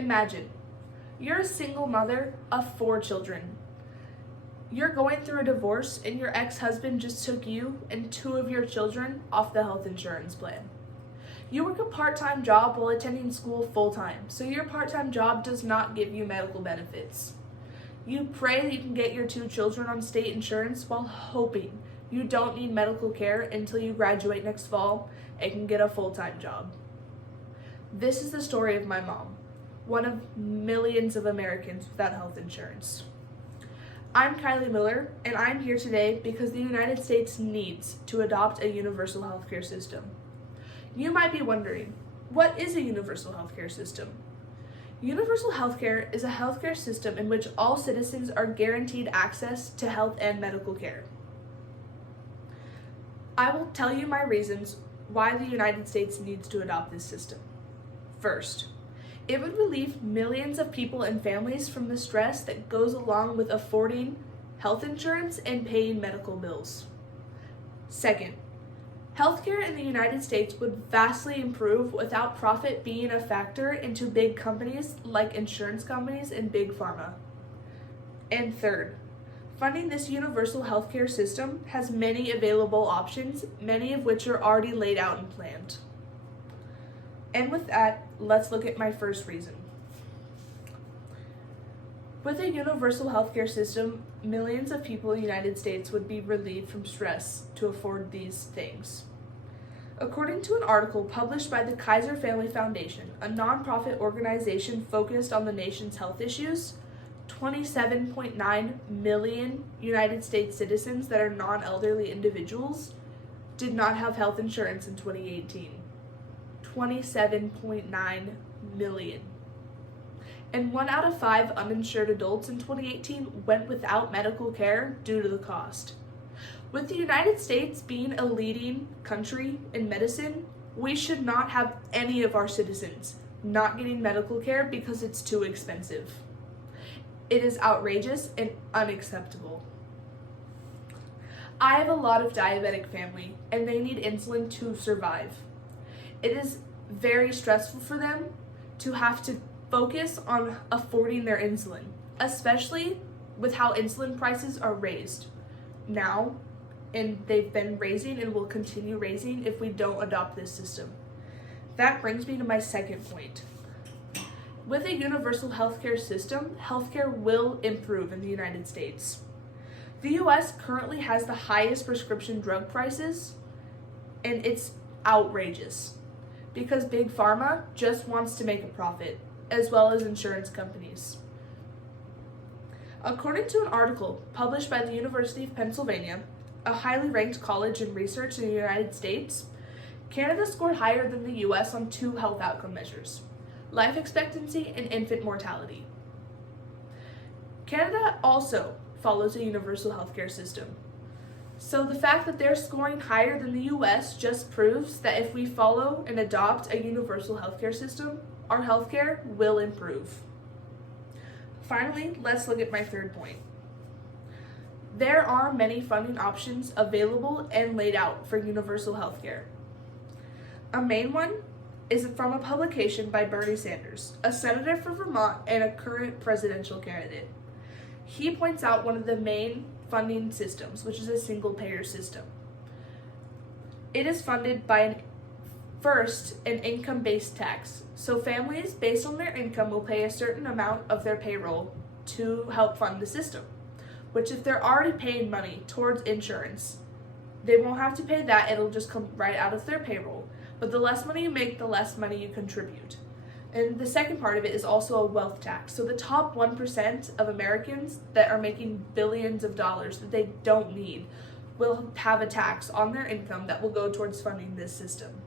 Imagine, you're a single mother of 4 children. You're going through a divorce and your ex-husband just took you and 2 of your children off the health insurance plan. You work a part-time job while attending school full-time, so your part-time job does not give you medical benefits. You pray that you can get your 2 children on state insurance while hoping you don't need medical care until you graduate next fall and can get a full-time job. This is the story of my mom, one of millions of Americans without health insurance. I'm Kylie Miller, and I'm here today because the United States needs to adopt a universal healthcare system. You might be wondering, what is a universal healthcare system? Universal healthcare is a healthcare system in which all citizens are guaranteed access to health and medical care. I will tell you my reasons why the United States needs to adopt this system. First, it would relieve millions of people and families from the stress that goes along with affording health insurance and paying medical bills. Second, healthcare in the United States would vastly improve without profit being a factor into big companies like insurance companies and big pharma. And third, funding this universal healthcare system has many available options, many of which are already laid out and planned. And with that, let's look at my first reason. With a universal healthcare system, millions of people in the United States would be relieved from stress to afford these things. According to an article published by the Kaiser Family Foundation, a nonprofit organization focused on the nation's health issues, 27.9 million United States citizens that are non-elderly individuals did not have health insurance in 2018. 27.9 million. And 1 out of 5 uninsured adults in 2018 went without medical care due to the cost. With the United States being a leading country in medicine, we should not have any of our citizens not getting medical care because it's too expensive. It is outrageous and unacceptable. I have a lot of diabetic family and they need insulin to survive. It is very stressful for them to have to focus on affording their insulin, especially with how insulin prices are raised now, and they've been raising and will continue raising if we don't adopt this system. That brings me to my second point. With a universal healthcare system, healthcare will improve in the United States. The US currently has the highest prescription drug prices, and it's outrageous because Big Pharma just wants to make a profit, as well as insurance companies. According to an article published by the University of Pennsylvania, a highly ranked college in research in the United States, Canada scored higher than the US on 2 health outcome measures: life expectancy and infant mortality. Canada also follows a universal healthcare system. So the fact that they're scoring higher than the US just proves that if we follow and adopt a universal healthcare system, our healthcare will improve. Finally, let's look at my third point. There are many funding options available and laid out for universal healthcare. A main one is from a publication by Bernie Sanders, a senator from Vermont and a current presidential candidate. He points out one of the main funding systems, which is a single-payer system. It is funded by an income-based tax. So families, based on their income, will pay a certain amount of their payroll to help fund the system, which if they're already paying money towards insurance, they won't have to pay that. It'll just come right out of their payroll. But the less money you make, the less money you contribute. And the second part of it is also a wealth tax. So the top 1% of Americans that are making billions of dollars that they don't need will have a tax on their income that will go towards funding this system.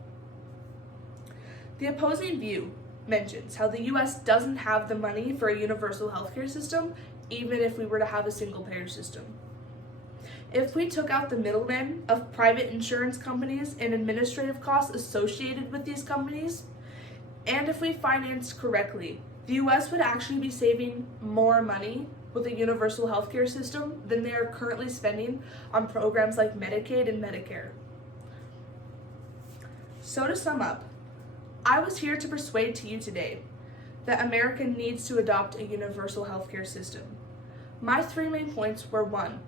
The opposing view mentions how the US doesn't have the money for a universal healthcare system, even if we were to have a single-payer system. If we took out the middlemen of private insurance companies and administrative costs associated with these companies, and if we financed correctly, the US would actually be saving more money with a universal healthcare system than they are currently spending on programs like Medicaid and Medicare. So to sum up, I was here to persuade to you today that America needs to adopt a universal healthcare system. My 3 main points were: 1,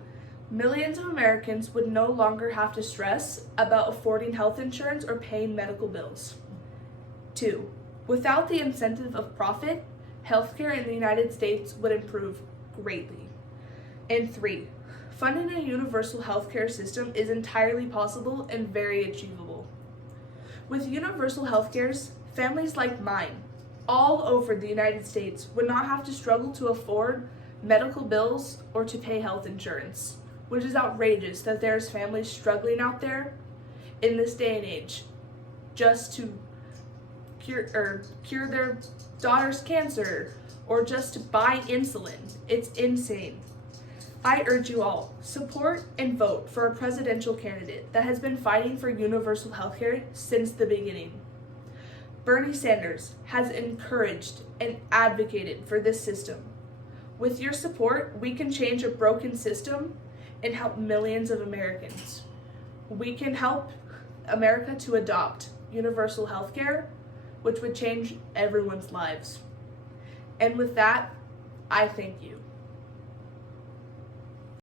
millions of Americans would no longer have to stress about affording health insurance or paying medical bills. 2, without the incentive of profit, healthcare in the United States would improve greatly. And 3, funding a universal healthcare system is entirely possible and very achievable. With universal healthcare, families like mine, all over the United States, would not have to struggle to afford medical bills or to pay health insurance, which is outrageous that there's families struggling out there in this day and age just to cure their daughter's cancer or just to buy insulin. It's insane. I urge you all, support and vote for a presidential candidate that has been fighting for universal healthcare since the beginning. Bernie Sanders has encouraged and advocated for this system. With your support, we can change a broken system and help millions of Americans. We can help America to adopt universal healthcare, which would change everyone's lives. And with that, I thank you.